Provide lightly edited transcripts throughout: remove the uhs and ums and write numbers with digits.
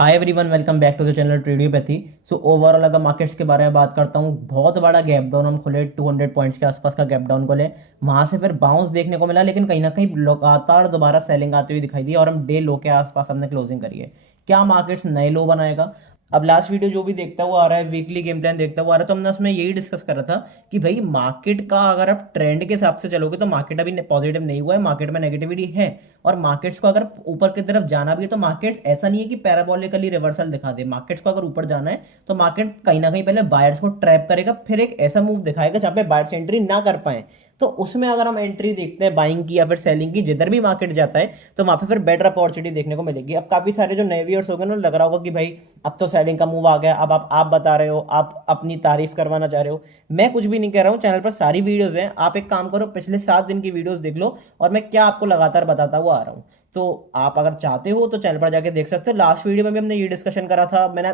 Hi everyone, welcome back to the channel Tradeopathy. So overall अगर markets के बारे में बात करता हूँ, बहुत बड़ा गैप डाउन हम खोले, 200 पॉइंट्स के आसपास का गैप डाउन खोले। वहां से फिर बाउंस देखने को मिला, लेकिन कहीं ना कहीं लगातार दोबारा सेलिंग आती हुई दिखाई दी और हम डे लो के आसपास हमने क्लोजिंग करी है। क्या मार्केट्स नए लो बनाएगा? अब लास्ट वीडियो जो भी देखता हुआ आ रहा है, वीकली गेम प्लान देखता हुआ आ रहा है, तो हमने उसमें यही डिस्कस करा था कि भाई मार्केट का अगर आप ट्रेंड के हिसाब से चलोगे तो मार्केट अभी पॉजिटिव नहीं हुआ है, मार्केट में नेगेटिविटी है। और मार्केट्स को अगर ऊपर की तरफ जाना भी है तो मार्केट्स ऐसा नहीं है कि पैराबोलिकली रिवर्सल दिखा दे। मार्केट्स को अगर ऊपर जाना है तो मार्केट कहीं ना कहीं पहले बायर्स को ट्रैप करेगा, फिर एक ऐसा मूव दिखाएगा जहां पे बायर्स एंट्री ना कर पाए। तो उसमें अगर हम एंट्री देखते हैं बाइंग की या फिर सेलिंग की, जिधर भी मार्केट जाता है तो वहां पे फिर बेटर अपॉर्चुनिटी देखने को मिलेगी। अब काफी सारे जो नए व्यूअर्स हो गए ना, लग रहा होगा कि भाई अब तो सेलिंग का मूव आ गया, अब आप बता रहे हो, आप अपनी तारीफ करवाना चाह रहे हो। मैं कुछ भी नहीं कह रहा हूँ, चैनल पर सारी वीडियोस हैं। आप एक काम करो, पिछले 7 दिन की वीडियोस देख लो और मैं क्या आपको लगातार बताता हुआ आ रहा हूँ। तो आप अगर चाहते हो तो चैनल पर जाके देख सकते हो। लास्ट वीडियो में भी हमने ये डिस्कशन करा था, मैंने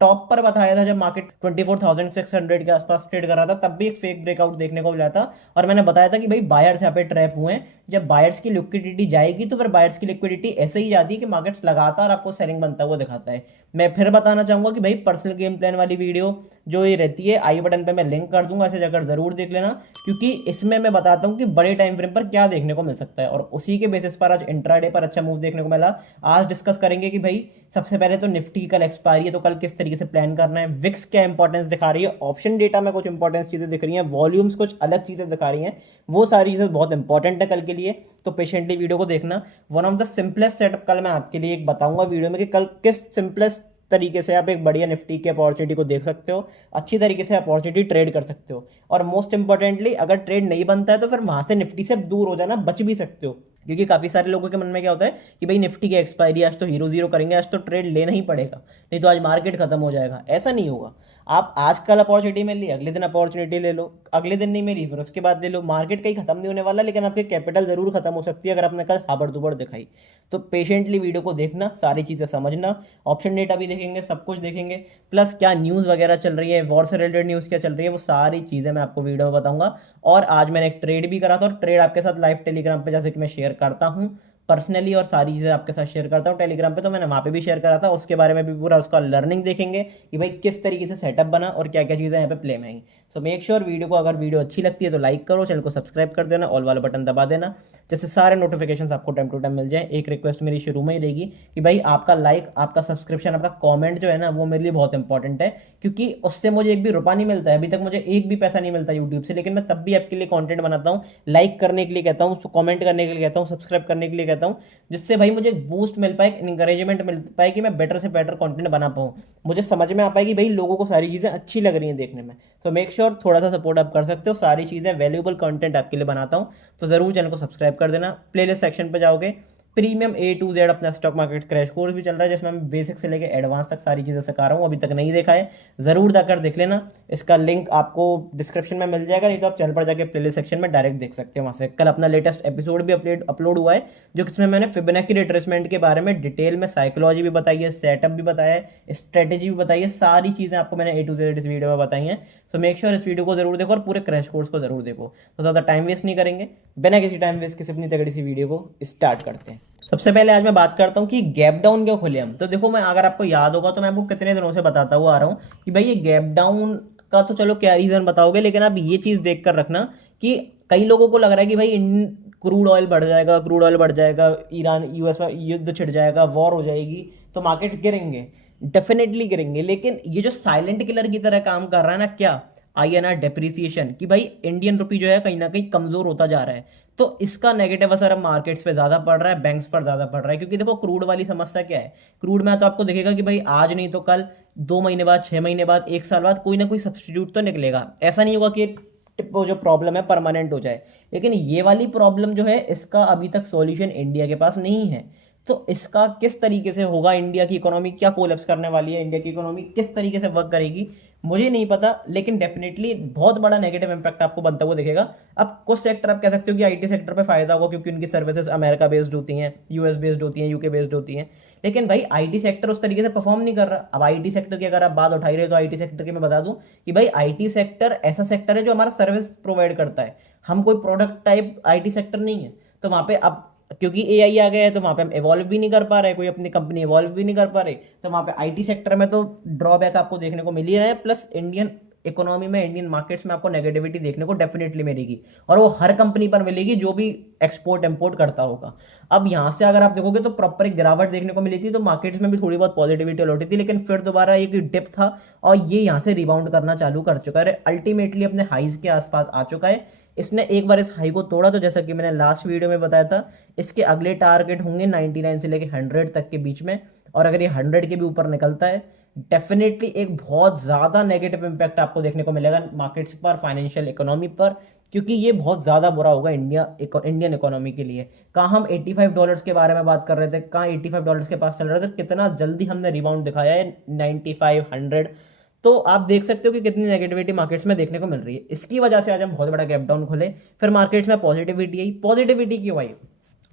टॉप पर बताया था जब मार्केट 24,600 के आसपास ट्रेड कर रहा था, तब भी एक फेक ब्रेकआउट देखने को मिला था। और मैंने बताया था कि भाई बायर्स यहाँ पे ट्रैप हुए हैं, जब बायर्स की लिक्विडिटी जाएगी तो फिर बायर्स की लिक्विडिटी ऐसे ही जाती है कि मार्केट्स लगातार आपको सेलिंग बनता हुआ दिखाता है। मैं फिर बताना चाहूंगा कि भाई पर्सनल गेम प्लान वाली वीडियो जो ये रहती है, आई बटन पे मैं लिंक कर दूंगा, ऐसे जाकर जरूर देख लेना, क्योंकि इसमें मैं बताता हूँ कि बड़े टाइम फ्रेम पर क्या देखने को मिल सकता है। और उसी के बेसिस पर आज इंट्राडे पर अच्छा मूव देखने को मिला। आज डिस्कस करेंगे कि भाई सबसे पहले तो निफ्टी की कल एक्सपायरी है, तो कल किस तरीके से प्लान करना है, विक्स क्या इंपॉर्टेंस दिखा रही है, ऑप्शन डेटा में कुछ इंपॉर्टेंस चीजें दिख रही हैं, वॉल्यूम्स कुछ अलग चीजें दिखा रही हैं, वो सारी चीजें बहुत इंपॉर्टेंट है कल के लिए। तो पेशेंटली वीडियो को देखना। One of the simplest setup कल मैं आपके लिए एक बताऊंगा वीडियो में कि कल किस सिंपलेस्ट तरीके से आप एक बढ़िया निफ्टी की अपॉर्चुनिटी को देख सकते हो, अच्छी तरीके से अपॉर्चुनिटी ट्रेड कर सकते हो। और मोस्ट इंपॉर्टेंटली, अगर ट्रेड नहीं बनता है तो फिर वहां से निफ्टी से दूर हो जाना, बच भी सकते हो। क्योंकि काफी सारे लोगों के मन में क्या होता है कि भाई निफ्टी की एक्सपायरी, आज तो हीरो जीरो करेंगे, आज तो ट्रेड लेना ही पड़ेगा, नहीं तो आज मार्केट खत्म हो जाएगा। ऐसा नहीं होगा। आप आज कल अपॉर्चुनिटी मिल ली, अगले दिन अपॉर्चुनिटी ले लो, अगले दिन नहीं मिली फिर उसके बाद ले लो। मार्केट कहीं खत्म नहीं होने वाला, लेकिन आपके कैपिटल जरूर खत्म हो सकती है अगर आपने कल हाबड़ दुबड़ दिखाई। तो पेशेंटली वीडियो को देखना, सारी चीजें समझना, ऑप्शन डेटा भी देखेंगे, सब कुछ देखेंगे, प्लस क्या न्यूज वगैरह चल रही है, वॉर से रिलेटेड न्यूज क्या चल रही है, वो सारी चीजें मैं आपको वीडियो में बताऊंगा। और आज मैंने एक ट्रेड भी करा था, और ट्रेड आपके साथ लाइव टेलीग्राम पे जैसे कि मैं शेयर करता हूँ पर्सनली, और सारी चीज़ें आपके साथ शेयर करता हूँ टेलीग्राम पे, तो मैंने वहाँ पे भी शेयर करा था, उसके बारे में भी पूरा उसका लर्निंग देखेंगे कि भाई किस तरीके से सेटअप बना और क्या क्या चीज़ें यहाँ पे प्ले में आई। सो मेक श्योर वीडियो को, अगर वीडियो अच्छी लगती है तो लाइक करो, चैनल को सब्सक्राइब कर देना, ऑल वाला बटन दबा देना, जैसे सारे नोटिफिकेशन आपको टाइम टू टाइम मिल जाए। एक रिक्वेस्ट मेरी शुरू में ही रहेगी कि भाई आपका लाइक, आपका सब्सक्रिप्शन, आपका कॉमेंट जो है ना, वो मेरे लिए बहुत इंपॉर्टेंट है, क्योंकि उससे मुझे एक भी रुपया नहीं मिलता है, अभी तक मुझे एक भी पैसा नहीं मिलता यूट्यूब से, लेकिन मैं तब भी आपके लिए कंटेंट बनाता हूँ, लाइक करने के लिए कहता हूँ, कमेंट करने के लिए कहता हूँ, सब्सक्राइब करने के लिए कहता हूँ, जिससे भाई मुझे बूस्ट मिल पाए, इंकरेजमेंट मिल पाए कि मैं बेटर से बेटर कंटेंट बना पाऊँ, मुझे समझ में आ पाए कि भाई लोगों को सारी चीज़ें अच्छी लग रही हैं देखने में। तो मेक श्योर थोड़ा सा सपोर्ट आप कर सकते हो, सारी चीज़ें वैल्यूएबल कंटेंट आपके लिए बनाता हूँ, तो जरूर चैनल को सब्सक्राइब कर देना। प्लेलिस्ट सेक्शन पर जाओगे, प्रीमियम ए टू जेड अपना स्टॉक मार्केट क्रैश कोर्स भी चल रहा है, जिसमें मैं बेसिक से लेकर एडवांस तक सारी चीज़ें सिखा रहा हूँ। अभी तक नहीं देखा है, जरूर जाकर देख लेना। इसका लिंक आपको डिस्क्रिप्शन में मिल जाएगा, नहीं तो आप चैनल पर जाकर प्लेलिस्ट सेक्शन में डायरेक्ट देख सकते हैं। वहाँ से कल अपना लेटेस्ट एपिसोड भी अपलोड हुआ है, जो इसमें मैंने फिबोनाची रिट्रेसमेंट के बारे में डिटेल में साइकोलॉजी भी बताई है, सेटअप भी बताया है, स्ट्रेटेजी भी बताई है, सारी चीज़ें आपको मैंने ए टू जेड इस वीडियो में बताई हैं। तो मेक श्योर इस वीडियो को जरूर देखो और पूरे क्रैश कोर्स को जरूर देखो। तो ज़्यादा टाइम वेस्ट नहीं करेंगे, बिना किसी टाइम वेस्ट किसी अपनी तगड़ी सी वीडियो को स्टार्ट करते हैं। सबसे पहले आज मैं बात करता हूँ कि गैप डाउन क्यों खोले हम। तो देखो, मैं अगर आपको याद होगा तो मैं आपको कितने दिनों से बताता हुआ आ रहा हूँ कि भाई ये गैप डाउन का तो चलो क्या रीजन बताओगे, लेकिन आप ये चीज देख कर रखना कि कई लोगों को लग रहा है कि भाई क्रूड ऑयल बढ़ जाएगा, क्रूड ऑयल बढ़ जाएगा, ईरान यूएस में युद्ध छिड़ जाएगा, वॉर हो जाएगी तो मार्केट गिरेंगे। डेफिनेटली गिरेंगे, लेकिन ये जो साइलेंट किलर की तरह काम कर रहा है ना, क्या आईएनआर डेप्रिसिएशन, कि भाई इंडियन रुपी जो है कहीं ना कहीं कमजोर होता जा रहा है, तो इसका नेगेटिव असर अब मार्केट्स पे ज्यादा पड़ रहा है, बैंक्स पर ज्यादा पड़ रहा है। क्योंकि देखो, क्रूड वाली समस्या क्या है, क्रूड में तो आपको दिखेगा कि भाई आज नहीं तो कल, 2 महीने बाद, 6 महीने बाद, 1 साल बाद कोई ना कोई सब्सटीट्यूट तो निकलेगा। ऐसा नहीं होगा कि वो जो प्रॉब्लम है परमानेंट हो जाए, लेकिन ये वाली प्रॉब्लम जो है, इसका अभी तक सॉल्यूशन इंडिया के पास नहीं है। तो इसका किस तरीके से होगा, इंडिया की इकोनॉमी क्या कोलैप्स करने वाली है, इंडिया की इकोनॉमी किस तरीके से वर्क करेगी, मुझे नहीं पता, लेकिन डेफिनेटली बहुत बड़ा नेगेटिव इंपैक्ट आपको बनता हुआ दिखेगा। अब कुछ सेक्टर आप कह सकते हो कि आईटी सेक्टर पे फायदा होगा, क्योंकि उनकी सर्विसेज अमेरिका बेस्ड होती हैं, यूएस बेस्ड होती हैं, यूके बेस्ड होती हैं, लेकिन भाई आईटी सेक्टर उस तरीके से परफॉर्म नहीं कर रहा। अब आईटी सेक्टर की अगर आप बात उठाई रहे हो, तो आईटी सेक्टर की मैं बता दूं कि भाई आईटी सेक्टर ऐसा सेक्टर है जो हमारा सर्विस प्रोवाइड करता है, हम कोई प्रोडक्ट टाइप आईटी सेक्टर नहीं है। तो वहां पे अब क्योंकि एआई आ गया है तो वहाँ पे हम इवॉल्व भी नहीं कर पा रहे, कोई अपनी कंपनी इवॉल्व भी नहीं कर पा रही, तो वहाँ पे आईटी सेक्टर में तो ड्रॉबैक आपको देखने को मिल ही रहा है, प्लस इंडियन इकोनॉमी में, इंडियन मार्केट्स में आपको नेगेटिविटी देखने को डेफिनेटली मिलेगी, और वो हर कंपनी पर मिलेगी जो भी एक्सपोर्ट इंपोर्ट करता होगा। अब यहाँ से अगर आप देखोगे तो प्रॉपर एक गिरावट देखने को मिली थी, तो मार्केट्स में भी थोड़ी बहुत पॉजिटिविटी लौटी थी, लेकिन फिर दोबारा एक डिप था और ये यहाँ से रिबाउंड करना चालू कर चुका है, अल्टीमेटली अपने हाइज के आसपास आ चुका है। इसने एक बार इस हाई को तोड़ा तो जैसा कि मैंने लास्ट वीडियो में बताया था, इसके अगले टारगेट होंगे 99 से लेके 100 तक के बीच में, और अगर ये 100 के भी ऊपर निकलता है डेफिनेटली एक बहुत ज़्यादा नेगेटिव इम्पैक्ट आपको देखने को मिलेगा मार्केट्स पर, फाइनेंशियल इकोनॉमी पर, क्योंकि ये बहुत ज़्यादा बुरा होगा इंडियन इकोनॉमी के लिए। कहाँ हम $85 के बारे में बात कर रहे थे, कहाँ $85 के पास चल रहे थे, कितना जल्दी हमने रिबाउंड दिखाया है 95, 100। तो आप देख सकते हो कि कितनी नेगेटिविटी मार्केट्स में देखने को मिल रही है। इसकी वजह से आज हम बहुत बड़ा गैप डाउन खोले, फिर मार्केट्स में पॉजिटिविटी आई। पॉजिटिविटी क्यों आई?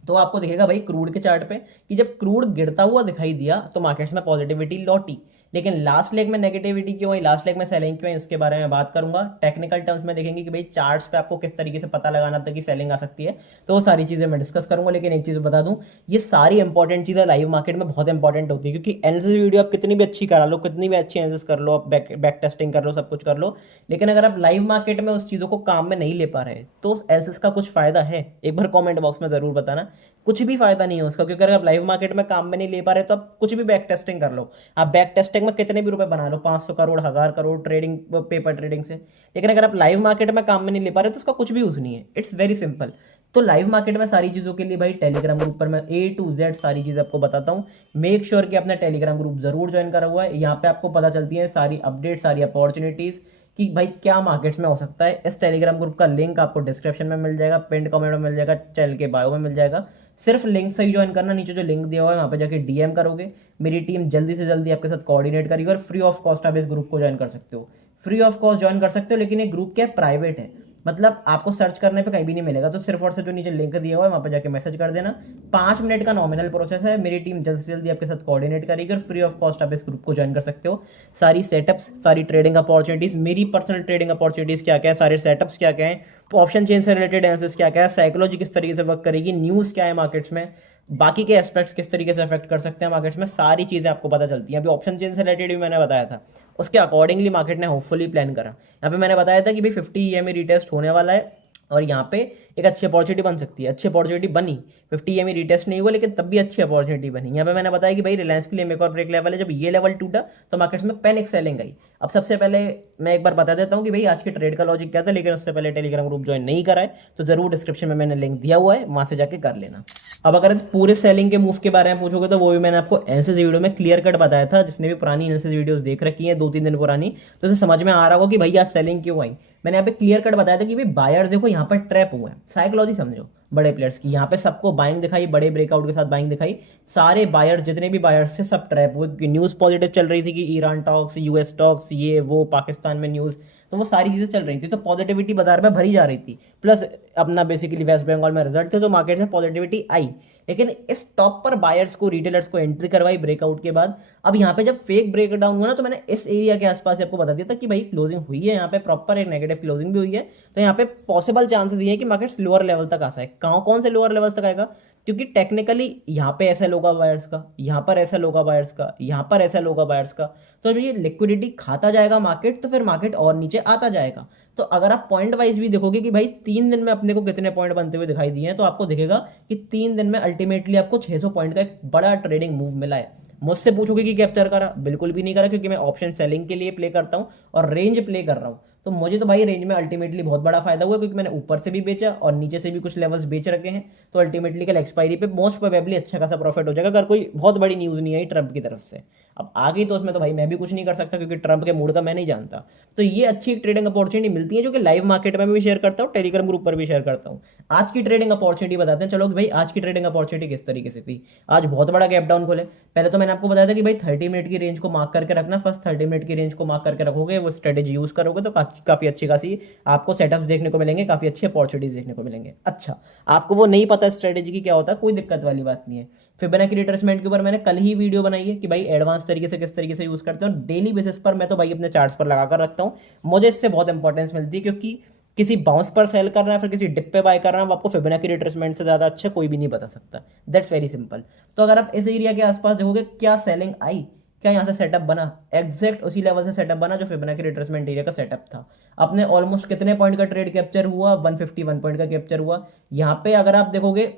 तो आपको दिखेगा भाई क्रूड के चार्ट पे कि जब क्रूड गिरता हुआ दिखाई दिया तो मार्केट्स में पॉजिटिविटी लौटी, लेकिन लास्ट लेग में नेगेटिविटी क्यों आई, लास्ट लेग में सेलिंग क्यों आई, उसके बारे में बात करूंगा। टेक्निकल टर्म्स में देखेंगे कि भाई चार्ट्स पे आपको किस तरीके से पता लगाना था कि सेलिंग आ सकती है, तो वो सारी चीजें मैं डिस्कस करूंगा। लेकिन एक चीज बता दूं, ये सारी इंपॉर्टेंट चीजें लाइव मार्केट में बहुत इंपॉर्टेंट होती है, क्योंकि एनालिसिस वीडियो आप कितनी भी अच्छी करा लो, कितनी भी अच्छी एनालिसिस कर लो, आप बैक टेस्टिंग कर लो, सब कुछ कर लो, लेकिन अगर आप लाइव मार्केट में उस चीज़ों को काम में नहीं ले पा रहे तो उस एनालिसिस का कुछ फायदा है? एक बार कमेंट बॉक्स में जरूर बताना। कुछ भी फायदा नहीं है उसका, क्योंकि अगर आप लाइव मार्केट में काम में नहीं ले पा रहे तो आप कुछ भी बैक टेस्टिंग कर लो, आप बैक टेस्टिंग में कितने भी रुपए बना लो, 500 crore, 1000 crore trading, paper trading से, लेकिन अगर आप लाइव मार्केट में काम में नहीं ले पा रहे तो उसका कुछ भी यूज नहीं है। It's very simple. तो लाइव मार्केट में सारी चीज़ों के लिए भाई टेलीग्राम ग्रुप पर मैं A to Z सारी चीज़ आपको बताता हूँ। मेक श्योर कि आपने टेलीग्राम ग्रुप जरूर ज्वाइन करा हुआ है, यहाँ पे आपको पता चलती है सारी अपडेट, सारी अपॉर्चुनिटीज़ कि भाई क्या मार्केट्स में हो सकता है। इस टेलीग्राम ग्रुप का लिंक आपको डिस्क्रिप्शन में मिल जाएगा, पिंड कमेंट में मिल जाएगा, चैनल के बायो में मिल जाएगा। सिर्फ लिंक से ही ज्वाइन करना, नीचे जो लिंक दिया हुआ है वहाँ पे जाके डीएम करोगे, मेरी टीम जल्दी से जल्दी आपके साथ कोऑर्डिनेट करेगी, और फ्री ऑफ कॉस्ट आप इस ग्रुप को ज्वाइन कर सकते हो। फ्री ऑफ कॉस्ट ज्वाइन कर सकते हो, लेकिन ये ग्रुप क्या है, प्राइवेट है, मतलब आपको सर्च करने पे कहीं भी नहीं मिलेगा। तो सिर्फ और सिर्फ जो नीचे लिंक दिया हुआ है वहाँ पे जाके मैसेज कर देना। 5 मिनट का नॉमिनल प्रोसेस है, मेरी टीम जल्द से जल्दी आपके साथ कोऑर्डिनेट करेगी, और फ्री ऑफ कॉस्ट आप इस ग्रुप को ज्वाइन कर सकते हो। सारी सेटअप्स, सारी ट्रेडिंग अपॉर्चुनिटीज, मेरी पर्सनल ट्रेडिंग अपॉर्चुनिटीज क्या क्या है, सारे सेटअप्स क्या क्या है, ऑप्शन चेन से रिलेटेड एनालिसिस क्या क्या है, साइकोलॉजी किस तरीके से वर्क करेगी, न्यूज़ क्या है मार्केट्स में, बाकी के एस्पेक्ट्स किस तरीके से अफेक्ट कर सकते हैं मार्केट्स में, सारी चीज़ें आपको पता चलती हैं। अभी ऑप्शन चेन से रिलेटेड भी मैंने बताया था, उसके अकॉर्डिंगली मार्केट ने होपफुली प्लान करा। यहाँ पे मैंने बताया था कि भाई 50 EMA रीटेस्ट होने वाला है, और यहाँ पे एक अच्छी अपॉर्चुनिटी बन सकती है। अच्छी अपॉर्चुनिटी बनी, 50 EMA रीटेस्ट नहीं हुआ, लेकिन तब भी अच्छी अपॉर्चुनिटी बनी। यहाँ पे मैंने बताया कि भाई रिलायंस के लिए एक और ब्रेक लेवल है, जब ये लेवल टूटा तो मार्केट्स में पैनिक सेलिंग आई। अब सबसे पहले मैं एक बार बता देता हूँ कि भाई आज के ट्रेड का लॉजिक क्या था, लेकिन उससे पहले टेलीग्राम ग्रुप ज्वाइन नहीं करा है तो जरूर डिस्क्रिप्शन में मैंने लिंक दिया हुआ है, वहाँ से जाके कर लेना। अब अगर पूरे सेलिंग के मूव के बारे में पूछोगे तो वो भी मैंने आपको एनालिसिस वीडियो में क्लियर कट बताया था। जिसने भी पुरानी एनालिसिस वीडियोस देख रखी है 2-3 दिन पुरानी, तो उसे समझ में आ रहा होगा कि भाई आज सेलिंग क्यों आई। मैंने यहाँ पे क्लियर कट बताया था कि भाई बायर्स देखो यहाँ पर ट्रैप हुए हैं, साइकोलॉजी समझो बड़े प्लेयर्स की। यहाँ पे सबको बाइंग दिखाई, बड़े ब्रेकआउट के साथ बाइंग दिखाई, सारे बायर्स जितने भी बायर्स थे सब ट्रैप हुए। न्यूज़ पॉजिटिव चल रही थी कि ईरान टॉक्स, US टॉक्स, ये वो, पाकिस्तान में न्यूज़, तो वो सारी चीज़ें चल रही थी, तो पॉजिटिविटी बाजार में भरी जा रही थी। प्लस अपना बेसिकली वेस्ट बंगाल में रिजल्ट थे, तो मार्केट में पॉजिटिविटी आई। लेकिन इस टॉप पर बायर्स को, रिटेलर्स को एंट्री करवाई ब्रेकआउट के बाद। अब यहाँ पे जब फेक ब्रेक डाउन हुआ ना, तो मैंने इस एरिया के आसपास आपको बता दिया था कि भाई क्लोजिंग हुई है, यहाँ पे प्रॉपर एक नेगेटिव क्लोजिंग भी हुई है, तो यहाँ पे पॉसिबल चांसेस ये है कि मार्केट लोअर लेवल तक आ सकता है। कौन से लोअर लेवल्स तक आएगा? क्योंकि टेक्निकली यहाँ पे ऐसा लोगा बायर्स का, यहाँ पर ऐसा लोगा बायर्स का, यहाँ पर ऐसा लोगा बायर्स का, तो जब ये लिक्विडिटी खाता जाएगा मार्केट, तो फिर मार्केट और नीचे आता जाएगा। तो अगर आप पॉइंट वाइज भी देखोगे कि भाई 3 दिन में अपने को कितने पॉइंट बनते हुए दिखाई दिए हैं, तो आपको दिखेगा कि 3 दिन में अल्टीमेटली आपको 600 पॉइंट का एक बड़ा ट्रेडिंग मूव मिला है। मुझसे पूछोगे कि कैप्चर करा? बिल्कुल भी नहीं करा, क्योंकि मैं ऑप्शन सेलिंग के लिए प्ले करता हूँ और रेंज प्ले कर रहा हूँ। तो मुझे तो भाई रेंज में अल्टीमेटली बहुत बड़ा फायदा हुआ, क्योंकि मैंने ऊपर से भी बेचा और नीचे से भी कुछ लेवल्स बेच रखे हैं। तो अल्टीमेटली कल एक्सपायरी पे मोस्ट प्रोबेबली अच्छा खासा प्रॉफिट हो जाएगा, अगर कोई बहुत बड़ी न्यूज़ नहीं आई ट्रंप की तरफ से। अब आ गई तो उसमें तो भाई मैं भी कुछ नहीं कर सकता, क्योंकि ट्रंप के मूड का मैं नहीं जानता। तो ये अच्छी ट्रेडिंग अपॉर्चुनिटी मिलती है, जो कि लाइव मार्केट में भी शेयर करता हूँ, टेलीग्राम ग्रुप पर भी शेयर करता हूँ। आज की ट्रेडिंग अपॉर्चुनिटी बताते हैं, चलो कि भाई आज की ट्रेडिंग अपॉर्चुनिटी किस तरीके से थी। आज बहुत बड़ा गैप डाउन खोले। पहले तो मैंने आपको बताया था कि भाई 30 मिनट की रेंज को मार्क करके रखना, फर्स्ट 30 मिनट की रेंज को मार्क करके रखोगे, वो स्ट्रेटेजी यूज करोगे तो काफी अच्छी खासी आपको सेटअप्स देखने को मिलेंगे, काफी अच्छी अपॉर्चुनिटीज देखने को मिलेंगे। अच्छा, आपको वो नहीं पता स्ट्रेटेजी की क्या होता है, कोई दिक्कत वाली बात नहीं है। फिबोनाची रिट्रेसमेंट के ऊपर मैंने कल ही वीडियो बनाई है कि भाई एडवांस तरीके से किस तरीके से यूज करते हैं, और डेली बेसिस पर मैं तो भाई अपने चार्ट्स पर लगा कर रखता हूँ। मुझे इससे बहुत इंपॉर्टेंस मिलती है, क्योंकि किसी बाउंस पर सेल कर रहा है फिर किसी डिप पे बाय कर रहा है, वो आपको फिबोनाची रिट्रेसमेंट से ज़्यादा अच्छा कोई भी नहीं बता सकता। That's very simple. तो अगर आप इस एरिया के आसपास देखोगे क्या सेलिंग आई, क्या यहाँ से सेटअप बना, एग्जैक्ट उसी लेवल से सेटअप बना जो फिबोनाची रिट्रेसमेंट एरिया का सेटअप था। अपने ऑलमोस्ट कितने पॉइंट का ट्रेड कैप्चर हुआ, 151 पॉइंट का कैप्चर हुआ। यहाँ पे अगर आप देखोगे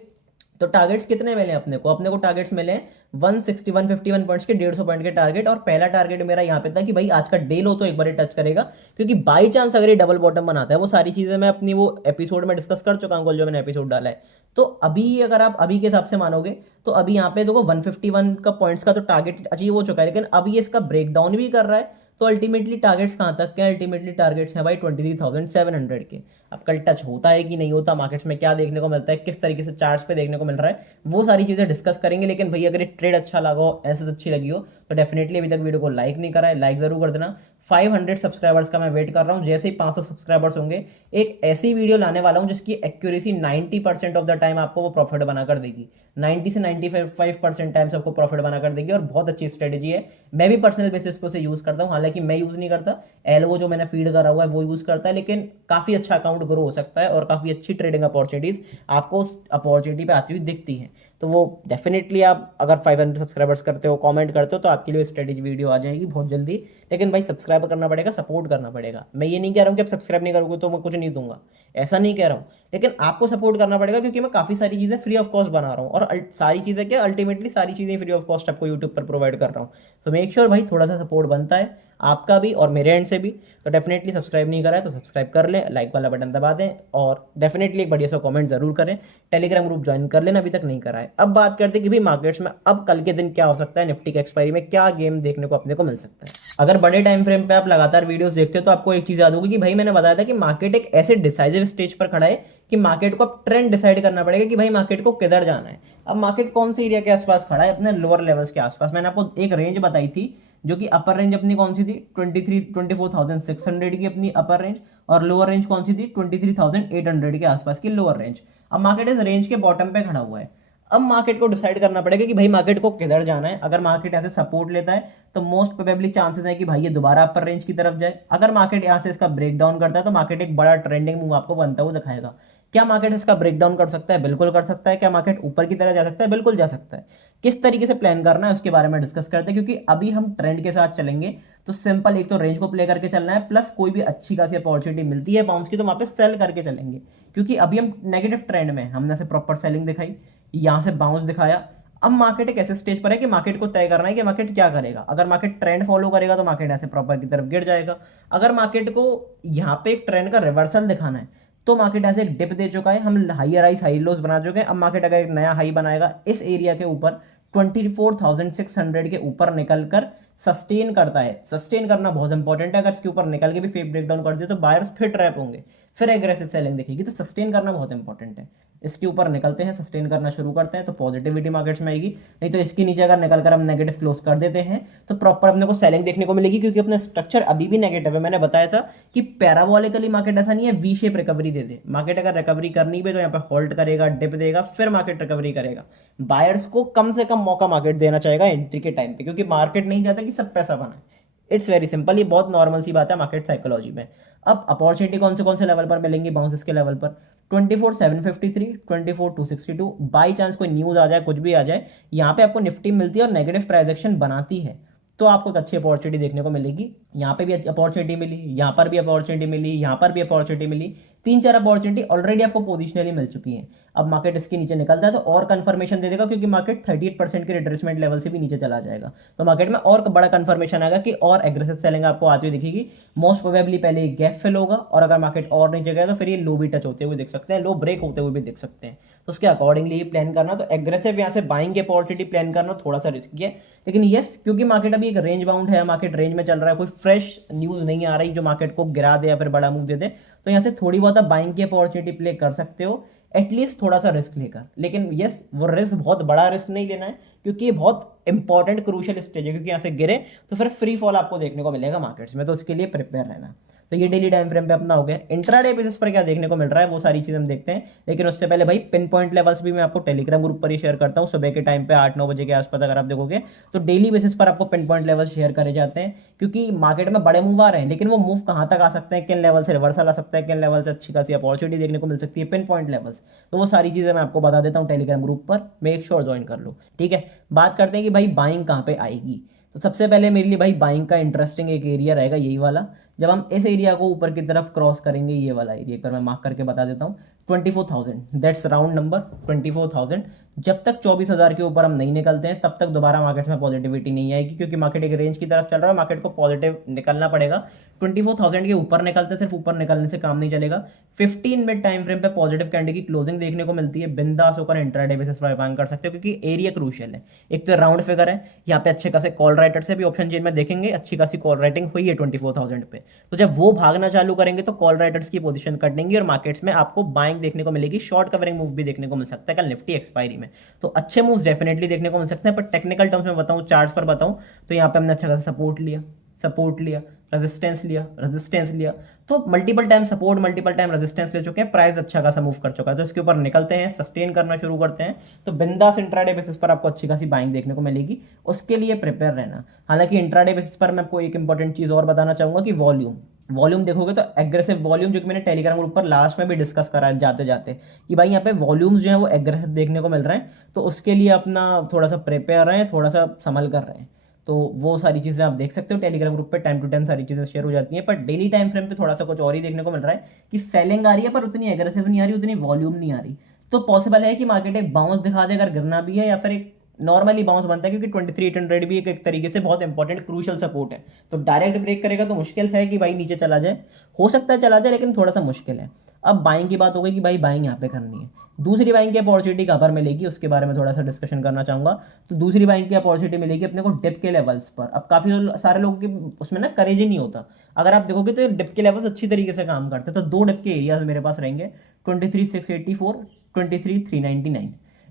तो टारगेट्स कितने मिले अपने को टारगेट्स मिले 160 151 पॉइंट्स के 150 पॉइंट के टारगेट। और पहला टारगेट मेरा यहाँ पे था कि भाई आज का डे लो तो एक बार टच करेगा, क्योंकि बाई चांस अगर ये डबल बॉटम बनाता है, वो सारी चीजें मैं अपनी वो एपिसोड में डिस्कस कर चुका हूँ जो मैंने एपिसोड डाला है। तो अभी अगर आप अभी के हिसाब से मानोगे तो अभी यहाँ पे देखो 151 का पॉइंट्स का तो टारगेट अचीव हो चुका है, लेकिन अभी इसका ब्रेकडाउन भी कर रहा है। तो अल्टीमेटली टारगेट्स कहाँ तक के, अल्टीमेटली टारगेट्स हैं भाई 23,700 के। अब कल टच होता है कि नहीं होता, मार्केट्स में क्या देखने को मिलता है, किस तरीके से चार्ट्स पे देखने को मिल रहा है, वो सारी चीजें डिस्कस करेंगे। लेकिन भाई अगर ये ट्रेड अच्छा लगा हो, एसेस अच्छी लगी हो, तो डेफिनेटली अभी तक वीडियो को लाइक नहीं करा है, लाइक जरूर कर देना। 500 सब्सक्राइबर्स का मैं वेट कर रहा हूँ। जैसे ही 500 सब्सक्राइबर्स होंगे एक ऐसी वीडियो लाने वाला हूँ जिसकी एक्यूरेसी 90% ऑफ द टाइम आपको वो प्रॉफिट बनाकर देगी, 90 से 95% टाइम्स आपको प्रॉफिट बनाकर देगी। और बहुत अच्छी स्ट्रेटेजी है, मैं भी पर्सनल बेसिस पे उसे यूज करता हूँ। हालांकि मैं यूज नहीं करता, एलओ जो मैंने फीड करा हुआ है वो यूज करता है, लेकिन काफी अच्छा अकाउंट ग्रो हो सकता है और काफी अच्छी ट्रेडिंग अपॉर्चुनिटीज आपको उस अपॉर्चुनिटी पे आती हुई दिखती हैं। तो वो डेफिनेटली आप अगर 500 सब्सक्राइबर्स करते हो, कमेंट करते हो, तो आपके लिए स्ट्रेटेजी वीडियो आ जाएगी बहुत जल्दी। लेकिन भाई सब्सक्राइब करना पड़ेगा, सपोर्ट करना पड़ेगा। मैं ये नहीं कह रहा हूँ कि आप सब्सक्राइब नहीं करोगे तो मैं कुछ नहीं दूंगा, ऐसा नहीं कह रहा हूँ, लेकिन आपको सपोर्ट करना पड़ेगा, क्योंकि मैं काफी सारी चीजें फ्री ऑफ कॉस्ट बना रहा हूँ। और सारी चीजें क्या, अल्टीमेटली सारी चीजें फ्री ऑफ कॉस्ट आपको यूट्यूब पर प्रोवाइड कर रहा हूँ। तो मेक श्योर भाई थोड़ा सा सपोर्ट बनता है आपका भी और मेरे एंड से भी। तो डेफिनेटली सब्सक्राइब नहीं करा है तो सब्सक्राइब कर लें, लाइक वाला बटन दबा दें, और डेफिनेटली एक बढ़िया सा कमेंट जरूर करें। टेलीग्राम ग्रुप ज्वाइन कर लेना अभी तक नहीं करा है। अब बात करते हैं कि भाई मार्केट्स में अब कल के दिन क्या हो सकता है, निफ्टी के एक्सपायरी में क्या गेम देखने को अपने को मिल सकता है। अगर बड़े टाइम फ्रेम पे आप लगातार वीडियोस देखते हो तो आपको एक चीज याद होगी कि भाई मैंने बताया था कि मार्केट एक ऐसे डिसाइसिव स्टेज पर खड़ा है कि मार्केट को अब ट्रेंड डिसाइड करना पड़ेगा कि भाई मार्केट को किधर जाना है। अब मार्केट कौन से एरिया के आसपास खड़ा है, अपने लोअर लेवल्स के आसपास। मैंने आपको एक रेंज बताई थी, जो कि अपर रेंज अपनी कौन सी थी, 24,600 की अपनी अपर रेंज, और लोअर रेंज कौन सी थी, 23,800 के आसपास की लोअर रेंज। अब मार्केट इस रेंज के बॉटम पे खड़ा हुआ है। अब मार्केट को डिसाइड करना पड़ेगा कि भाई मार्केट को किधर जाना है। अगर मार्केट ऐसे सपोर्ट लेता है तो मोस्ट प्रोबेबली चांसेस है कि भाई ये दोबारा अपर रेंज की तरफ जाए। अगर मार्केट यहाँ से इसका ब्रेक डाउन करता है तो मार्केट एक बड़ा ट्रेंडिंग मूव आपको बनता हुआ दिखाएगा। क्या मार्केट इसका ब्रेक डाउन कर सकता है, बिल्कुल कर सकता है। क्या मार्केट ऊपर की तरह जा सकता है, बिल्कुल जा सकता है। किस तरीके से प्लान करना है उसके बारे में डिस्कस करते हैं, क्योंकि अभी हम ट्रेंड के साथ चलेंगे। तो सिंपल एक तो रेंज को प्ले करके चलना है, प्लस कोई भी अच्छी खासी अपॉर्चुनिटी मिलती है बाउंस की तो वहां पे सेल करके चलेंगे। क्योंकि अभी हम नेगेटिव ट्रेंड में, हमने से प्रॉपर सेलिंग दिखाई, यहाँ से बाउंस दिखाया। अब मार्केट एक ऐसे स्टेज पर है कि मार्केट को तय करना है कि मार्केट क्या करेगा। अगर मार्केट ट्रेंड फॉलो करेगा तो मार्केट ऐसे प्रॉपर की तरफ गिर जाएगा। अगर मार्केट को यहाँ पे एक ट्रेंड का रिवर्सल दिखाना है तो मार्केट ऐसे एक डिप दे चुका है, हम हाइयर हाई हाई लोज बना चुके हैं। अब मार्केट अगर एक नया हाई बनाएगा इस एरिया के ऊपर 24,600 के ऊपर निकलकर सस्टेन करता है, सस्टेन करना बहुत इंपॉर्टेंट है। अगर इसके ऊपर निकल के भी फेक ब्रेकडाउन कर दिए तो बायर्स फिर ट्रैप होंगे, फिर एग्रेसिव सेलिंग दिखेगी। तो सस्टेन करना बहुत इंपॉर्टेंट है। इसके ऊपर निकलते हैं, सस्टेन करना शुरू करते हैं तो पॉजिटिविटी मार्केट्स में आएगी। नहीं तो इसके नीचे अगर निकलकर हम नेगेटिव क्लोज कर देते हैं तो प्रॉपर अपने को सेलिंग देखने को मिलेगी, क्योंकि अपना स्ट्रक्चर अभी भी नेगेटिव है। मैंने बताया था कि पैराबोलिकली मार्केट ऐसा नहीं है वी शेप रिकवरी दे दे। मार्केट अगर रिकवरी करनी भी तो यहाँ पे होल्ड करेगा, डिप देगा, फिर मार्केट रिकवरी करेगा। बायर्स को कम से कम मौका मार्केट देना चाहेगा एंट्री के टाइम पे, क्योंकि मार्केट नहीं चाहता कि सब पैसा बनाए। इट्स वेरी सिंपल, ये बहुत नॉर्मल सी बात है मार्केट साइकोलॉजी में। अब अपॉर्चुनिटी कौन से लेवल पर मिलेंगी, बाउंसेस के लेवल पर 24,753, 24,262। बाई चांस कोई न्यूज आ जाए, कुछ भी आ जाए, यहाँ पे आपको निफ्टी मिलती है और नेगेटिव ट्रांजैक्शन बनाती है तो आपको एक अच्छी अपॉर्चुनिटी देखने को मिलेगी। यहाँ पे भी अपॉर्चुनिटी मिली, यहाँ पर भी अपॉर्चुनिटी मिली, यहाँ पर भी अपॉर्चुनिटी मिली। 3-4 अपॉर्चुनिटी ऑलरेडी आपको पोजिशनली मिल चुकी है। अब मार्केट इसके नीचे निकलता है तो और कंफर्मेशन दे देगा, क्योंकि मार्केट 38% के रिट्रेसमेंट लेवल से भी नीचे चला जाएगा। तो मार्केट में और बड़ा कंफर्मेशन आएगा कि और एग्रेसिव सेलिंग आपको आती हुई दिखेगी। मोस्ट प्रोबेबली पहले गैप फिल होगा, और अगर मार्केट और नीचे गया तो फिर ये लो भी टच होते हुए देख सकते हैं, लो ब्रेक होते हुए भी देख सकते हैं। तो उसके अकॉर्डिंगली ही प्लान करना। तो एग्रेसिव यहाँ से बाइंग की अपॉर्चुनिटी प्लान करना थोड़ा सा रिस्की है, लेकिन यस, क्योंकि मार्केट अभी एक रेंज बाउंड है, मार्केट रेंज में चल रहा है, कोई फ्रेश न्यूज नहीं आ रही जो मार्केट को गिरा दे या फिर बड़ा मूव दे दे, तो यहाँ से थोड़ी बहुत आप बाइंग की अपॉर्चुनिटी प्ले कर सकते हो, एटलीस्ट थोड़ा सा रिस्क लेकर। लेकिन यस, वो रिस्क बहुत बड़ा रिस्क नहीं लेना है, क्योंकि ये बहुत इंपॉर्टेंट क्रूशियल स्टेज है, क्योंकि यहाँ से गिरे तो फिर फ्री फॉल आपको देखने को मिलेगा मार्केट्स में, तो उसके लिए प्रिपेयर रहना। तो ये डेली टाइम फ्रेम पे अपना हो गया। इंट्राडे बेसिस पर क्या देखने को मिल रहा है वो सारी चीज़ हम देखते हैं, लेकिन उससे पहले भाई पिन पॉइंट लेवल्स भी मैं आपको टेलीग्राम ग्रुप पर ही शेयर करता हूँ। सुबह के टाइम पे 8-9 बजे के आसपास अगर आप देखोगे तो डेली बेसिस पर आपको पिन पॉइंट लेवल शेयर करे जाते हैं, क्योंकि मार्केट में बड़े मूव आ रहे हैं, लेकिन वो मूव कहाँ तक आ सकते हैं, किन लेवल से रिवर्सल आ सकता है, किन लेवल से अच्छी खासी अपॉर्चुनिटी देखने को मिल सकती है, पिन पॉइंट लेवल्स। तो वो सारी चीज़ें मैं आपको बता देता हूँ टेलीग्राम ग्रुप पर, मेक श्योर ज्वाइन कर लो, ठीक है। बात करते हैं कि भाई बाइंग कहाँ पे आएगी। तो सबसे पहले मेरे लिए भाई बाइंग का इंटरेस्टिंग एक एरिया रहेगा यही वाला, जब हम इस एरिया को ऊपर की तरफ क्रॉस करेंगे, ये वाला एरिया पर मैं मार्क करके बता देता हूँ 24,000, दैट्स राउंड नंबर 24,000। जब तक 24,000 के ऊपर हम नहीं निकलते हैं तब तक दोबारा मार्केट में पॉजिटिविटी नहीं आएगी, क्योंकि मार्केट एक रेंज की तरफ चल रहा है, मार्केट को पॉजिटिव निकलना पड़ेगा। 24,000 के ऊपर निकलते, सिर्फ ऊपर निकलने से काम नहीं चलेगा। 15 मिनट टाइम फ्रेम पे पॉजिटिव कैंडल की क्लोजिंग देखने को मिलती है, बिंदास होकर इंट्राडे बेसिस पर बाइंग कर सकते हो, क्योंकि एरिया क्रूशियल है। एक तो राउंड फिगर है, यहाँ पे अच्छे खासे कॉल राइटर से भी ऑप्शन चेन में देखेंगे अच्छी खासी कॉल राइटिंग हुई है 24,000 पे। तो जब वो भागना चालू करेंगे तो कॉल राइटर्स की पोजीशन कटेंगी और मार्केट्स में आपको बाइंग देखने को मिलेगी, शॉर्ट कवरिंग मूव भी देखने को मिल सकता है कल निफ्टी एक्सपायरी में। तो अच्छे मूव्स डेफिनेटली देखने को मिल सकते हैं, पर टेक्निकल टर्म्स में बताऊं, चार्ट्स पर बताऊं, तो यहाँ पे हमने अच्छा खासा सपोर्ट लिया, सपोर्ट लिया, रेजिस्टेंस लिया, रेजिस्टेंस लिया, तो multiple time support, multiple time resistance ले चुके हैं, प्राइस अच्छा खासा मूव कर चुका है। तो इसके ऊपर निकलते हैं, सस्टेन करना शुरू करते हैं, तो बिंदास इंट्राडे बेसिस पर आपको अच्छी खासी बाइंग देखने को मिलेगी, उसके लिए प्रिपेयर रहना। हालांकि इंट्राडे बेसिस पर मैं आपको एक इंपॉर्टेंट चीज और बताना चाहूंगा कि वॉल्यूम देखोगे तो एग्रेसिव वॉल्यूम, जो कि मैंने टेलीग्राम ग्रुप पर लास्ट में भी डिस्कस करा है जाते जाते, कि भाई यहाँ पे वॉल्यूम्स जो है वो एग्रेसिव देखने को मिल रहे हैं, तो उसके लिए अपना थोड़ा सा प्रिपेयर रहें, थोड़ा सा संभल कर रहे हैं। तो वो सारी चीज़ें आप देख सकते हो टेलीग्राम ग्रुप पे, टाइम टू टाइम सारी चीज़ें शेयर हो जाती हैं। पर डेली टाइम फ्रेम पे थोड़ा सा कुछ और ही देखने को मिल रहा है कि सेलिंग आ रही है पर उतनी एग्रेसिव नहीं आ रही, उतनी वॉल्यूम नहीं आ रही। तो पॉसिबल है कि मार्केट एक बाउंस दिखा दे अगर गिरना भी है, या फिर एक नॉर्मली बाउंस बनता है, क्योंकि 23,800 भी एक तरीके से बहुत इंपॉर्टेंट क्रूशियल सपोर्ट है। तो डायरेक्ट ब्रेक करेगा तो मुश्किल है कि भाई नीचे चला जाए, हो सकता है चला जाए, लेकिन थोड़ा सा मुश्किल है। अब बाइंग की बात हो गई कि भाई बाइंग यहाँ पे करनी है। दूसरी बाइंग की अपॉर्चुनिटी कहाँ पर मिलेगी उसके बारे में थोड़ा सा डिस्कशन करना चाहूंगा। तो दूसरी बाइंग की अपॉर्चुनिटी मिलेगी अपने को डिप के लेवल्स पर। अब काफी सारे लोगों के उसमें ना करेज ही नहीं होता। अगर आप देखोगे तो डिप के लेवल्स अच्छी तरीके से काम करते हैं। तो दो डिप के एरियाज मेरे पास रहेंगे, 23,684, 23,399।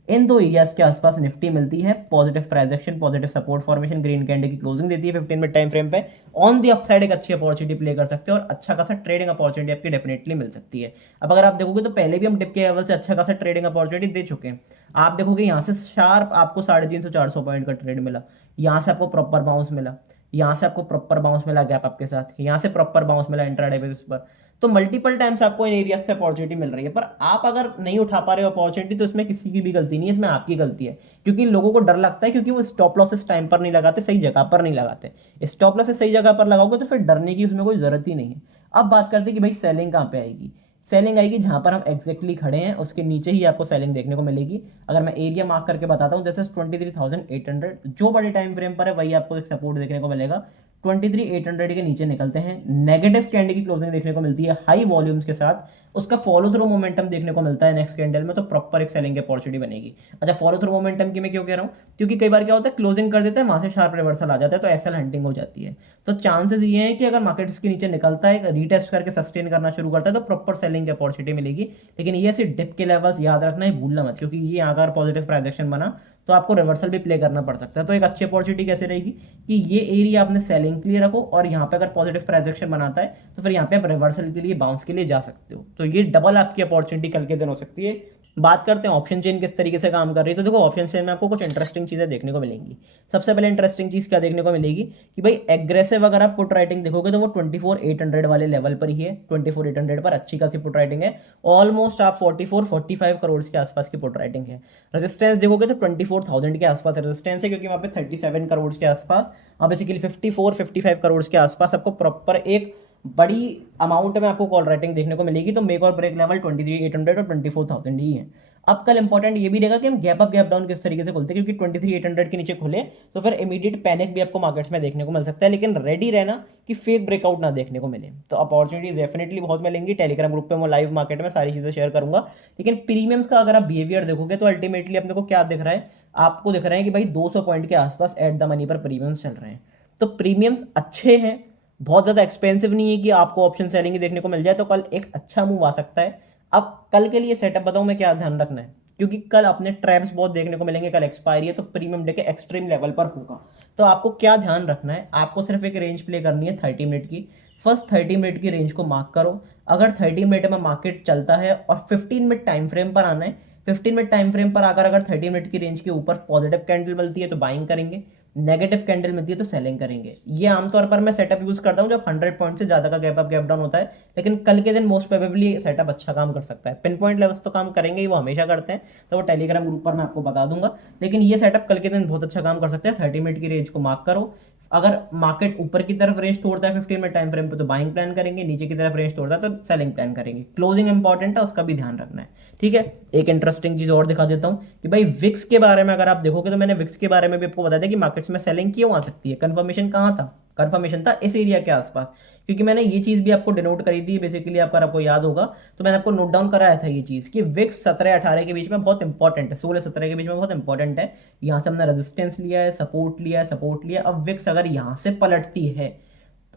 इन दो एरियाज के आसपास निफ्टी मिलती है positive price action, positive support formation, green candle की क्लोजिंग देती है 15 मिनट टाइम फ्रेम पे। ऑन दी अपसाइड एक अच्छी अपॉर्चुनिटी प्ले कर सकते हो और अच्छा खासा ट्रेडिंग अपॉर्चुनिटी आपकी डेफिनेटली मिल सकती है। अब अगर आप देखोगे तो पहले भी हम डिप के लेवल से अच्छा खासा ट्रेडिंग अपॉर्चुनिटी दे चुके हैं। आप देखोगे यहाँ से शार्प आपको 350-400 पॉइंट का ट्रेड मिला, यहाँ से आपको प्रॉपर बाउंस मिला, यहाँ से आपको प्रॉपर बाउंस मिला गैप आपके साथ, यहाँ से प्रॉपर बाउंस मिला इंट्राडे बेसिस पर। तो मल्टीपल टाइम्स आपको इन एरिया से अपॉर्चुनिटी मिल रही है, पर आप अगर नहीं उठा पा रहे हो अपॉर्चुनिटी तो इसमें किसी की भी गलती नहीं है, इसमें आपकी गलती है। क्योंकि लोगों को डर लगता है, क्योंकि वो स्टॉप लॉसेस टाइम पर नहीं लगाते, सही जगह पर नहीं लगाते। स्टॉप लॉसेस सही जगह पर लगाओगे तो फिर डरने की उसमें कोई जरूरत ही नहीं है। अब बात करते हैं कि भाई सेलिंग कहाँ पे आएगी। सेलिंग आएगी जहां पर हम एग्जैक्टली खड़े हैं उसके नीचे ही आपको सेलिंग देखने को मिलेगी। अगर मैं एरिया मार्क करके बताता हूं, जैसे 23,800 जो बड़े टाइम फ्रेम पर है वही आपको एक सपोर्ट देखने को मिलेगा। 23,800 के नीचे निकलते हैं, नेगेटिव कैंडल की क्लोजिंग देखने को मिलती है हाई वॉल्यूम्स के साथ, उसका फॉलो थ्रू मोमेंटम देखने को मिलता है नेक्स्ट कैंडल में, तो प्रॉपर एक सेलिंग की अपॉर्चुनिटी बनेगी। अच्छा, फॉलो थ्रू मोमेंटम की मैं क्यों कह रहा हूं, क्योंकि कई बार क्या होता है क्लोजिंग कर देते हैं, वहां से शार्प रिवर्सल आ जाता है, तो एसएल हंटिंग हो जाती है। तो चांसेस ये हैं कि अगर मार्केट इसके नीचे निकलता है, रीटेस्ट करके सस्टेन करना शुरू करता है, तो प्रॉपर सेलिंग की अपॉर्चुनिटी मिलेगी। लेकिन ये सिर्फ डिप के लेवल्स याद रखना है, भूलना मत, क्योंकि ये अगर पॉजिटिव प्राइस एक्शन बना तो आपको रिवर्सल भी प्ले करना पड़ सकता है। तो एक अच्छी अपॉर्चुनिटी कैसे रहेगी कि ये एरिया आपने सेलिंग के लिए रखो, और यहाँ पे अगर पॉजिटिव प्राइस एक्शन बनाता है तो फिर यहाँ पे आप रिवर्सल के लिए, बाउंस के लिए जा सकते हो। तो ये डबल आपकी अपॉर्चुनिटी कल के दिन हो सकती है। बात करते हैं ऑप्शन चेन किस तरीके से काम कर रही है। तो देखो, ऑप्शन चेन में आपको कुछ इंटरेस्टिंग चीजें देखने को मिलेंगी। सबसे पहले इंटरेस्टिंग चीज क्या देखने को मिलेगी कि भाई एग्रेसिव अगर आप पुट राइटिंग देखोगे तो वो 24,800 वाले लेवल पर ही है। 24,800 पर अच्छी खासी पुट राइटिंग है, ऑलमोस्ट आप 44-45 करोड़ के आसपास की पुट राइटिंग है। रेजिस्टेंस देखोगे तो 24,000 के आसपास रेजिस्टेंस है, क्योंकि वहां पे 37 करोड़ के आसपास, बेसिकली 54-55 करोड़ के आसपास आपको प्रॉपर एक बड़ी अमाउंट में आपको कॉल राइटिंग देखने को मिलेगी। तो मेक और ब्रेक लेवल 23,800 और 24,000 ही है। अब कल इंपॉर्टेंट ये भी रहेगा कि हम गैप अप गैप डाउन किस तरीके से खोलते हैं, क्योंकि 23,800 के नीचे खुले तो फिर इमीडिएट पैनिक भी आपको मार्केट्स में देखने को मिल सकता है। लेकिन रेडी रहना कि फेक ब्रेकआउट ना देखने को मिले। तो अपॉर्चुनिटीज डेफिनेटली बहुत मिलेंगी। टेलीग्राम ग्रुप पे मैं लाइव मार्केट में सारी चीजें शेयर करूंगा। लेकिन प्रीमियम्स का अगर आप बिहेवियर देखोगे तो अल्टीमेटली अपने को क्या दिख रहा है, आपको दिख रहा है कि भाई 200 पॉइंट के आसपास एट द मनी पर प्रीमियम्स चल रहे हैं। तो प्रीमियम्स अच्छे हैं, बहुत ज्यादा एक्सपेंसिव नहीं है कि आपको ऑप्शन सेलिंग देखने को मिल जाए। तो कल एक अच्छा मूव आ सकता है। अब कल के लिए सेटअप बताऊं मैं क्या ध्यान रखना है। क्योंकि कल अपने ट्रैप्स बहुत देखने को मिलेंगे, कल एक्सपायरी है तो प्रीमियम डे के एक्सट्रीम लेवल पर होगा। तो आपको क्या ध्यान रखना है, आपको सिर्फ एक रेंज प्ले करनी है 30 मिनट की। फर्स्ट 30 मिनट की रेंज को मार्क करो। अगर 30 मिनट में मार्केट चलता है और 15 मिनट टाइम फ्रेम पर आना है, 15 मिनट टाइम फ्रेम पर आकर अगर 30 मिनट की रेंज के ऊपर पॉजिटिव कैंडल मिलती है तो बाइंग करेंगे, नेगेटिव कैंडल मिलती है तो सेलिंग करेंगे। ये आमतौर पर मैं सेटअप यूज करता हूँ जब 100 पॉइंट से ज्यादा का गैप अप गैप डाउन होता है, लेकिन कल के दिन मोस्ट प्रोबेबली सेटअप अच्छा काम कर सकता है। पिन पॉइंट लेवल्स तो काम करेंगे ही, वो हमेशा करते हैं, तो वो टेलीग्राम ग्रुप पर मैं आपको बता दूंगा। लेकिन ये सेटअप कल के दिन बहुत अच्छा काम कर सकता है। 30 मिनट की रेंज को मार्क करो। अगर मार्केट ऊपर की तरफ रेंज तोड़ता है 15 मिनट टाइम फ्रेम पे तो बाइंग प्लान करेंगे, नीचे की तरफ रेंज तोड़ता है तो सेलिंग प्लान करेंगे। क्लोजिंग इंपॉर्टेंट है, उसका भी ध्यान रखना है। ठीक है, एक इंटरेस्टिंग चीज और दिखा देता हूं कि भाई विक्स के बारे में अगर आप देखोगे तो मैंने विक्स के बारे में भी आपको बता दिया कि मार्केट्स में सेलिंग क्यों आ सकती है। कंफर्मेशन कहाँ था, कंफर्मेशन था इस एरिया के आसपास, क्योंकि मैंने ये चीज भी आपको डिनोट करी थी बेसिकली, आपको याद होगा तो मैंने आपको नोट डाउन कराया था ये चीज कि विक्स 17-18 के बीच में बहुत इंपॉर्टेंट है, 16-17 के बीच में बहुत इंपॉर्टेंट है। यहाँ से हमने रेजिस्टेंस लिया है, सपोर्ट लिया है, सपोर्ट लिया। अब विक्स अगर यहाँ से पलटती है,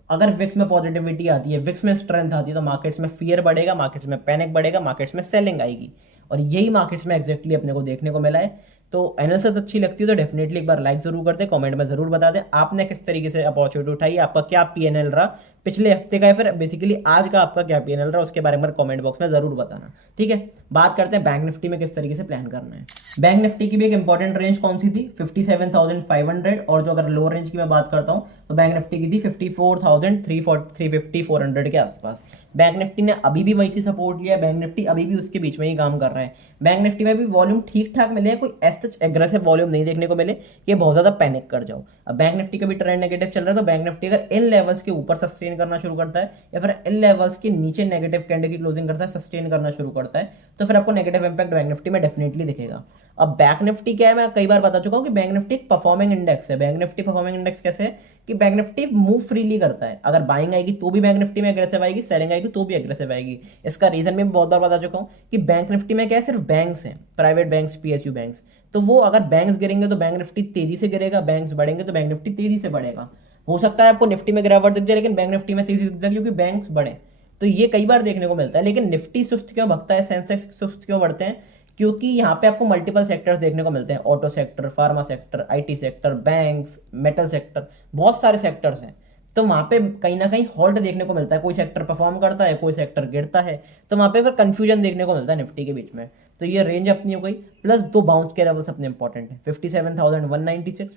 अगर विक्स में पॉजिटिविटी आती है, विक्स में स्ट्रेंथ आती है, तो मार्केट्स में फियर बढ़ेगा, मार्केट्स में पैनिक बढ़ेगा, मार्केट्स में सेलिंग आएगी। और यही मार्केट्स में एग्जैक्टली अपने को देखने को मिला है। तो एनालिसिस अच्छी लगती है तो डेफिनेटली एक बार लाइक जरूर कर दे, कमेंट में जरूर बता दें आपने किस तरीके से अपॉर्चुनिटी उठाई, आपका क्या पीएनएल रहा पिछले हफ्ते का, या फिर बेसिकली आज का आपका क्या पीएनएल रहा, उसके बारे में कमेंट बॉक्स में जरूर बताना। ठीक है, बात करते हैं बैंक निफ्टी में किस तरीके से प्लान करना है। बैंक निफ्टी की भी एक इंपॉर्टेंट रेंज कौन सी थी, 57,500, और जो अगर लोअर रेंज की मैं बात करता हूं तो बैंक निफ्टी की थी 54,350 400 के आसपास। बैंक निफ्टी ने अभी भी वहीं से सपोर्ट लिया, बैंक निफ्टी अभी भी उसके बीच में ही काम कर रहा है। बैंक निफ्टी में भी वॉल्यूम ठीक ठाक मिले हैं, कोई सच एग्रेसिव वॉल्यूम नहीं देखने को मिले कि बहुत ज्यादा पैनिक कर जाओ। अब बैंक निफ्टी का भी ट्रेंड नेगेटिव चल रहा है, तो बैंक निफ्टी अगर इन लेवल्स के ऊपर सस्टेन करना शुरू करता है या फिर इन लेवल्स के नीचे नेगेटिव कैंडल की क्लोजिंग करता है, सस्टेन करना शुरू करता है, तो फिर आपको नेगेटिव इंपैक्ट बैंक निफ्टी में डेफिनेटली दिखेगा। अब बैंक निफ्टी क्या है, मैं कई बार बता चुका हूं कि बैंक निफ्टी एक परफॉर्मिंग इंडेक्स है। बैंक निफ्टी परफॉर्मिंग इंडेक्स कैसे है कि बैंक निफ्टी मूव फ्रीली करता है, अगर बाइंग आएगी तो भी बैंक निफ्टी में एग्रेसिव आएगी, सेलिंग आएगी तो भी एग्रेसिव आएगी। इसका रीजन मैं बहुत बार बता चुका हूं कि बैंक निफ्टी में क्या है, सिर्फ बैंक्स हैं, प्राइवेट बैंक्स, पीएसयू बैंक्स। तो वो अगर बैंक्स गिरेंगे तो बैंक निफ्टी तेजी से गिरेगा, बैंक्स बढ़ेंगे तो बैंक निफ्टी तेजी से बढ़ेगा। हो सकता है आपको निफ्टी में गिरावट दिख जाए लेकिन बैंक निफ्टी में तेजी दिख जाए क्योंकि बैंक्स बढ़े। तो ये कई बार देखने को मिलता है। लेकिन निफ्टी सुस्त क्यों भगता है, सेंसेक्स सुस्त क्यों बढ़ते हैं, क्योंकि यहाँ पे आपको मल्टीपल सेक्टर्स देखने को मिलते हैं, auto sector, pharma sector, IT sector, banks, metal sector, बहुत सारे सेक्टर्स हैं। तो वहां पे कहीं ना कहीं हॉल्ट देखने को मिलता है, कोई सेक्टर परफॉर्म करता है, कोई सेक्टर गिरता है, तो वहां पे फिर कंफ्यूजन देखने को मिलता है निफ्टी के बीच में। तो ये रेंज अपनी हो गई, प्लस दो बाउंस के लेवल्स अपने इंपॉर्टेंट है, 57,196,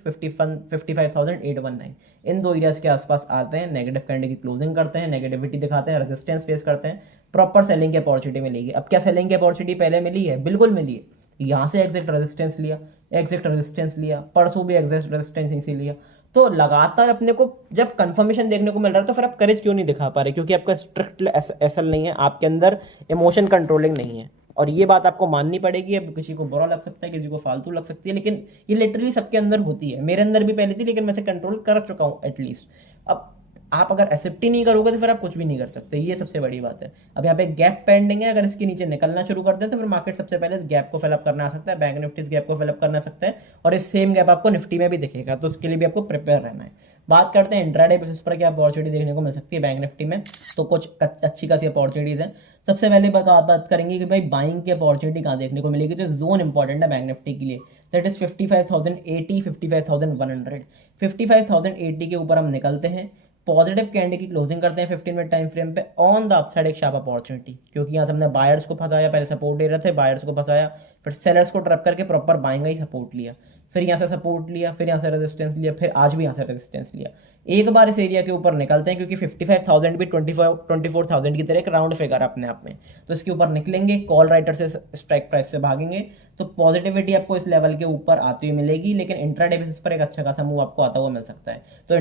55,819। इन दो एरियाज के आसपास आते हैं, नेगेटिव कैंडल की क्लोजिंग करते हैं, नेगेटिविटी दिखाते हैं, रेजिस्टेंस फेस करते हैं, प्रॉपर सेलिंग की अपॉर्चुनिटी मिलेगी। अब क्या सेलिंग की अपॉर्चुनिटी पहले मिली है, बिल्कुल मिली है। यहाँ से एग्जैक्ट रेजिस्टेंस लिया, एग्जैक्ट रेजिस्टेंस लिया, परसों भी एग्जैक्ट रेजिस्टेंस इसी लिया। तो लगातार अपने को जब कंफर्मेशन देखने को मिल रहा है तो फिर आप करेज क्यों नहीं दिखा पा रहे, क्योंकि आपका स्ट्रिक्ट एसल नहीं है, आपके अंदर इमोशन कंट्रोलिंग नहीं है। और ये बात आपको माननी पड़ेगी। अब किसी को बुरा लग सकता है, किसी को फालतू लग सकती है, लेकिन ये लिटरली सबके अंदर होती है, मेरे अंदर भी पहले थी लेकिन मैं से कंट्रोल कर चुका हूँ एटलीस्ट। अब आप अगर एक्सेप्ट ही नहीं करोगे तो फिर आप कुछ भी नहीं कर सकते, ये सबसे बड़ी बात है। अब यहाँ पे गैप पेंडिंग है, अगर इसके नीचे निकलना शुरू करते हैं तो फिर मार्केट सबसे पहले इस गैप को फिलअप करना आ सकता है, बैंक निफ्टी इस गैप को फिलअप करना सकता है, और इस सेम गैप आपको निफ्टी में भी दिखेगा, तो उसके लिए भी आपको प्रिपेयर रहना है। बात करते हैं इंट्राडे बेसिस पर क्या अपॉर्चुनिटी देखने को मिल सकती है बैंक निफ्टी में, तो कुछ अच्छी खासी अपॉर्चुनिटीज हैं। सबसे पहले बात करेंगे कि भाई बाइंग की अपॉर्चुनिटी कहाँ देखने को मिलेगी, तो जोन इंपॉर्टेंट है बैंक निफ्टी के लिए, दैट इज 55,080, 55,100। 55,080 के ऊपर हम निकलते हैं, पॉजिटिव कैंडल की क्लोजिंग करते हैं 15 मिनट टाइम फ्रेम पे, ऑन द अपसाइड एक शार्प अपॉर्चुनिटी, क्योंकि यहाँ से हमने बायर्स को फंसाया, पहले सपोर्ट दे रहे थे, बायर्स को फंसाया, फिर सेलर्स को ट्रैप करके प्रॉपर बाइंग ही सपोर्ट लिया, फिर यहाँ से सपोर्ट लिया, फिर यहाँ से रेजिस्टेंस लिया, फिर आज भी यहाँ से रेजिस्टेंस लिया। एक बार इस एरिया के ऊपर निकलते हैं, क्योंकि 55,000 भी 24,000 की तरह एक राउंड फिगर अपने आप में, तो इसके ऊपर निकलेंगे, कॉल राइटर से स्ट्राइक प्राइस से भागेंगे, तो पॉजिटिविटी आपको इस लेवल के ऊपर आती हुई मिलेगी, लेकिन इंट्राडे बेसिस पर एक अच्छा खासा मूव आपको आता हुआ मिल सकता है। तो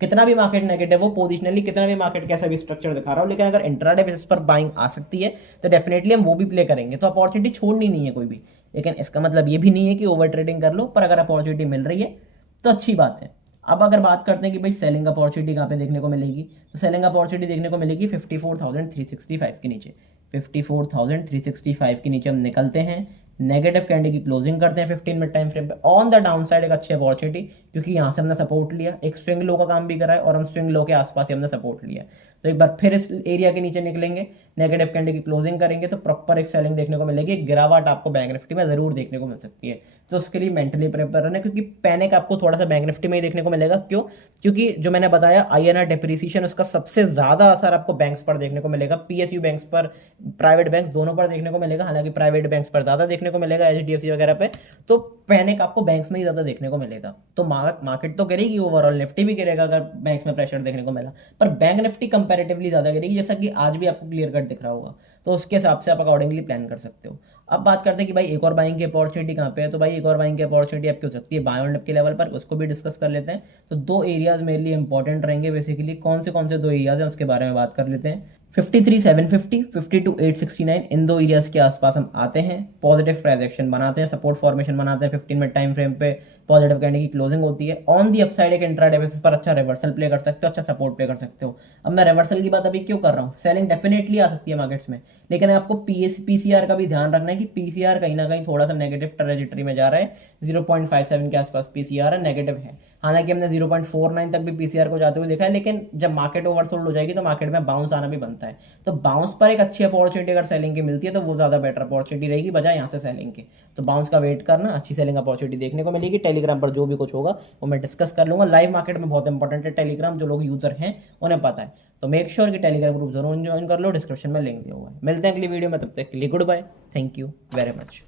कितना भी मार्केट नेगेटिव हो पोजिशनली, कितना भी मार्केट कैसा भी स्ट्रक्चर दिखा रहा हो, लेकिन अगर इंट्राडे बेसिस पर बाइंग आ सकती है तो डेफिनेटली हम वो भी प्ले करेंगे। तो अपॉर्चुनिटी छोड़नी नहीं है कोई भी, लेकिन इसका मतलब ये भी नहीं है कि ओवर ट्रेडिंग कर लो, पर अगर अपॉर्चुनिटी मिल रही है तो अच्छी बात है। अब अगर बात करते हैं कि भाई सेलिंग अपॉर्चुनिटी कहाँ पे देखने को मिलेगी, तो सेलिंग अपॉर्चुनिटी देखने को मिलेगी 54,365 के नीचे। 54,365 के नीचे हम निकलते हैं, नेगेटिव कैंडल की क्लोजिंग करते हैं 15 मिनट टाइम फ्रेम पे। ऑन द डाउन साइड एक अच्छी अपॉर्चुनिटी, क्योंकि यहाँ से हमने सपोर्ट लिया, एक स्विंग लो का काम भी करा है और हम स्विंग लो के आसपास ही हमने सपोर्ट लिया। तो एक बार फिर इस एरिया के नीचे निकलेंगे, नेगेटिव कैंडल की क्लोजिंग करेंगे तो प्रॉपर एक सेलिंग देखने को मिलेगी, एक गिरावट आपको बैंक निफ्टी में जरूर देखने को मिल सकती है। तो उसके लिए मेंटली प्रिपेयर रहना, क्योंकि पैनिक आपको थोड़ा सा बैंक निफ्टी में ही देखने को मिलेगा। क्यों? क्योंकि जो मैंने बताया INR डेप्रिसिएशन, उसका सबसे ज्यादा असर आपको बैंक्स पर देखने को मिलेगा, PSU बैंक्स पर, प्राइवेट बैंक्स दोनों पर देखने को मिलेगा। हालांकि प्राइवेट बैंक्स पर ज्यादा देखने को मिलेगा, HDFC वगैरह पे, तो पैनिक आपको बैंक्स में ही ज्यादा देखने को मिलेगा। तो मार्केट तो गिरेगी, ओवरऑल निफ्टी भी गिरेगा अगर बैंक्स में प्रेशर देखने को मिला, पर बैंक निफ्टी कंपैरेटिवली ज्यादा गिरेगी, जैसा कि आज भी आपको क्लियर कट दिख रहा होगा। तो उसके हिसाब से आप अकॉर्डिंगली प्लान कर सकते हो। अब बात करते हैं कि भाई एक और बाइंग की अपॉर्चुनिटी कहाँ पे है। तो भाई एक और बाइंग की अपॉर्चुनिटी आपकी हो सकती है बाय ऑन डिप के लेवल पर, उसको भी डिस्कस कर लेते हैं। तो दो एरियाज मेरे लिए इंपॉर्टेंट रहेंगे बेसिकली। कौन से दो एरियाज हैं उसके बारे में बात कर लेते हैं। 53,750, 52,869, इन दो एरियाज के आसपास हम आते हैं, पॉजिटिव प्राइस एक्शन बनाते हैं, सपोर्ट फॉर्मेशन बनाते हैं, 15 मिनट टाइम फ्रेम पे पॉजिटिव कैंडल की क्लोजिंग होती है। ऑन दी अपसाइड एक इंट्राडे बेसिस पर अच्छा रिवर्सल प्ले कर सकते हो, अच्छा सपोर्ट प्ले कर सकते हो। अब मैं रिवर्सल की बात अभी क्यों कर रहा हूँ, सेलिंग डेफिनेटली आ सकती है मार्केट्स में, लेकिन आपको PCR का भी ध्यान रखना है कि PCR कहीं ना कहीं थोड़ा सा नेगेटिव ट्रेजेक्टरी में जा रहा है। 0.57 के आसपास PCR है, नेगेटिव है। हालांकि हमने 0.49 तक भी PCR को जाते हुए देखा है, लेकिन जब मार्केट ओवरसोल्ड हो जाएगी तो मार्केट में बाउंस आना भी बनता है। तो बाउंस पर एक अच्छी अपॉर्चुनिटी अगर सेलिंग की मिलती है तो वो ज्यादा बेटर अपॉर्चुनिटी रहेगी बजाय यहाँ से सेलिंग के। तो बाउंस का वेट करना, अच्छी सेलिंग अपॉर्चुनिटी देखने को मिलेगी। टेलीग्राम पर जो भी कुछ होगा वो मैं डिस्कस कर लूंगा। लाइव मार्केट में बहुत इंपॉर्टेंट है टेलीग्राम, जो लोग यूजर हैं उन्हें पता है। तो मेक श्योर कि टेलीग्राम ग्रुप जरूर ज्वाइन कर लो, डिस्क्रिप्शन में लिंक दिया हुआ है। मिलते हैं अगली वीडियो में, तब तक के लिए goodbye, thank you very much.